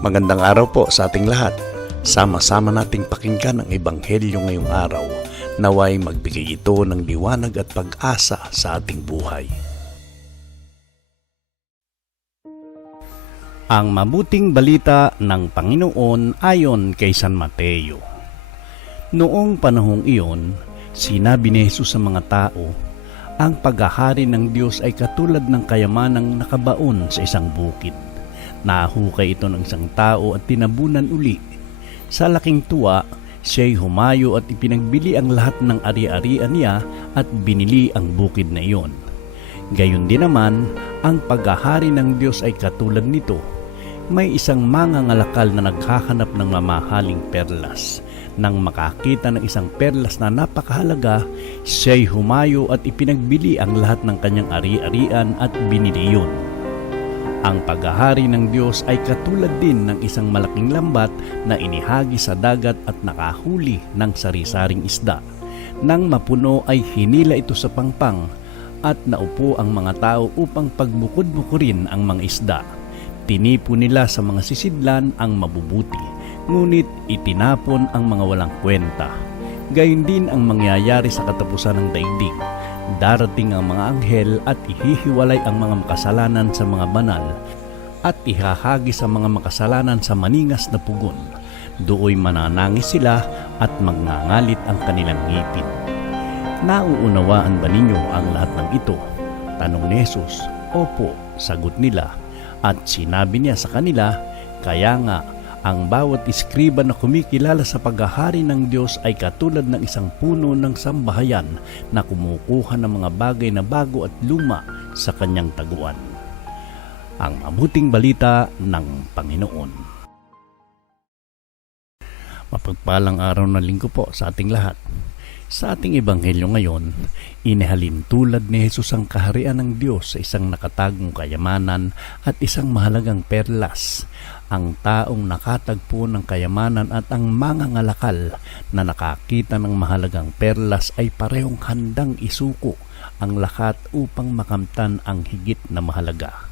Magandang araw po sa ating lahat. Sama-sama nating pakinggan ang Ebanghelyo ngayong araw. Naway magbigay ito ng liwanag at pag-asa sa ating buhay. Ang mabuting balita ng Panginoon ayon kay San Mateo. Noong panahong iyon, sinabi ni Jesus sa mga tao, ang paghahari ng Diyos ay katulad ng kayamanang nakabaon sa isang bukid. Nahukay ito ng isang tao at tinabunan uli. Sa laking tuwa, siya'y humayo at ipinagbili ang lahat ng ari-arian niya at binili ang bukid na iyon. Gayon din naman, ang paghahari ng Diyos ay katulad nito. May isang mangangalakal na naghahanap ng mamahaling perlas. Nang makakita ng isang perlas na napakahalaga, siya'y humayo at ipinagbili ang lahat ng kanyang ari-arian at binili yun. Ang paghahari ng Diyos ay katulad din ng isang malaking lambat na inihagi sa dagat at nakahuli ng sari-saring isda. Nang mapuno ay hinila ito sa pangpang at naupo ang mga tao upang pagbukod-bukurin ang mga isda. Tinipon nila sa mga sisidlan ang mabubuti, ngunit itinapon ang mga walang kwenta. Gayon din ang mangyayari sa katapusan ng daigdig. Darating ang mga anghel at ihihiwalay ang mga makasalanan sa mga banal at ihahagi sa mga makasalanan sa maningas na pugon. Dooy mananangis sila at magngangalit ang kanilang ngipin. Nauunawaan ba ninyo ang lahat ng ito? Tanong ni Jesus. Opo, sagot nila. At sinabi niya sa kanila, kaya nga, ang bawat iskriba na kumikilala sa paghahari ng Diyos ay katulad ng isang puno ng sambahayan na kumukuha ng mga bagay na bago at luma sa kanyang taguan. Ang mabuting balita ng Panginoon. Mapagpalang araw na linggo po sa ating lahat. Sa ating ebanghelyo ngayon, inihalin tulad ni Jesus ang kaharian ng Diyos sa isang nakatagong kayamanan at isang mahalagang perlas. Ang taong nakatagpo ng kayamanan at ang mangangalakal na nakakita ng mahalagang perlas ay parehong handang isuko ang lahat upang makamtan ang higit na mahalaga.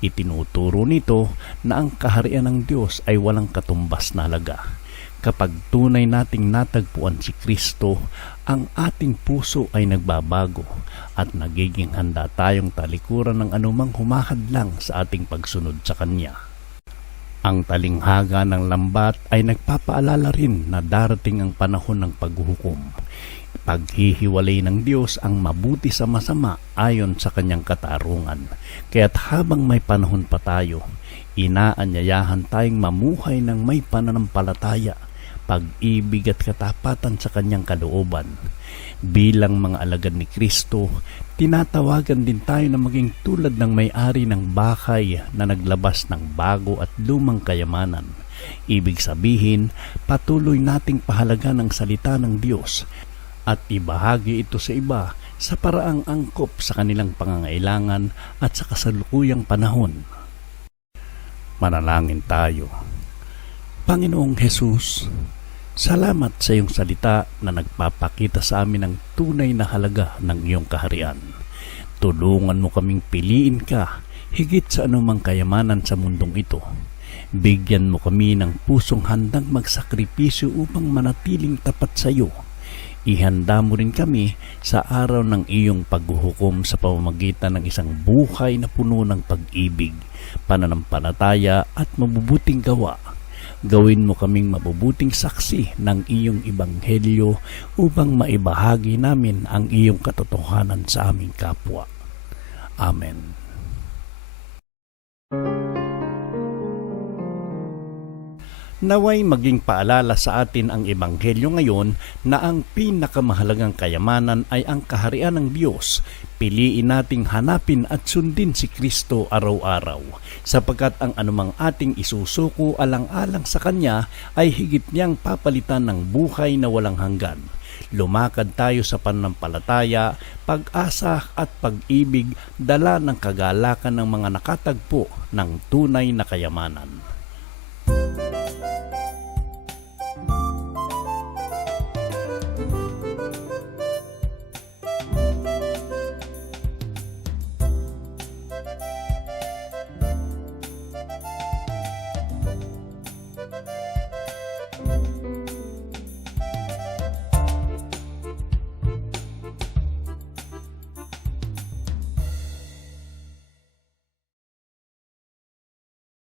Itinuturo nito na ang kaharian ng Diyos ay walang katumbas na halaga. Kapag tunay nating natagpuan si Kristo, ang ating puso ay nagbabago at nagiging handa tayong talikuran ng anumang humahadlang sa ating pagsunod sa Kanya. Ang talinghaga ng lambat ay nagpapaalala rin na darating ang panahon ng paghuhukom. Paghihiwalay ng Diyos ang mabuti sa masama ayon sa Kanyang katarungan. Kaya't habang may panahon pa tayo, inaanyayahan tayong mamuhay ng may pananampalataya, pag-ibig at katapatan sa Kanyang kalooban. Bilang mga alagad ni Kristo, tinatawagan din tayo na maging tulad ng may-ari ng bahay na naglabas ng bago at lumang kayamanan. Ibig sabihin, patuloy nating pahalagan ang salita ng Diyos at ibahagi ito sa iba sa paraang angkop sa kanilang pangangailangan at sa kasalukuyang panahon. Manalangin tayo. Panginoong Jesus, salamat sa iyong salita na nagpapakita sa amin ng tunay na halaga ng iyong kaharian. Tulungan mo kaming piliin ka higit sa anumang kayamanan sa mundong ito. Bigyan mo kami ng pusong handang magsakripisyo upang manatiling tapat sa iyo. Ihanda mo rin kami sa araw ng iyong paghuhukom sa pamamagitan ng isang buhay na puno ng pag-ibig, pananampalataya at mabubuting gawa. Gawin mo kaming mabubuting saksi ng iyong ebanghelyo upang maibahagi namin ang iyong katotohanan sa aming kapwa. Amen. Naway maging paalala sa atin ang ebanghelyo ngayon na ang pinakamahalagang kayamanan ay ang kaharian ng Diyos. Piliin nating hanapin at sundin si Kristo araw-araw, sapagkat ang anumang ating isusuko alang-alang sa Kanya ay higit niyang papalitan ng buhay na walang hanggan. Lumakad tayo sa pananampalataya, pag-asa at pag-ibig, dala ng kagalakan ng mga nakatagpo ng tunay na kayamanan.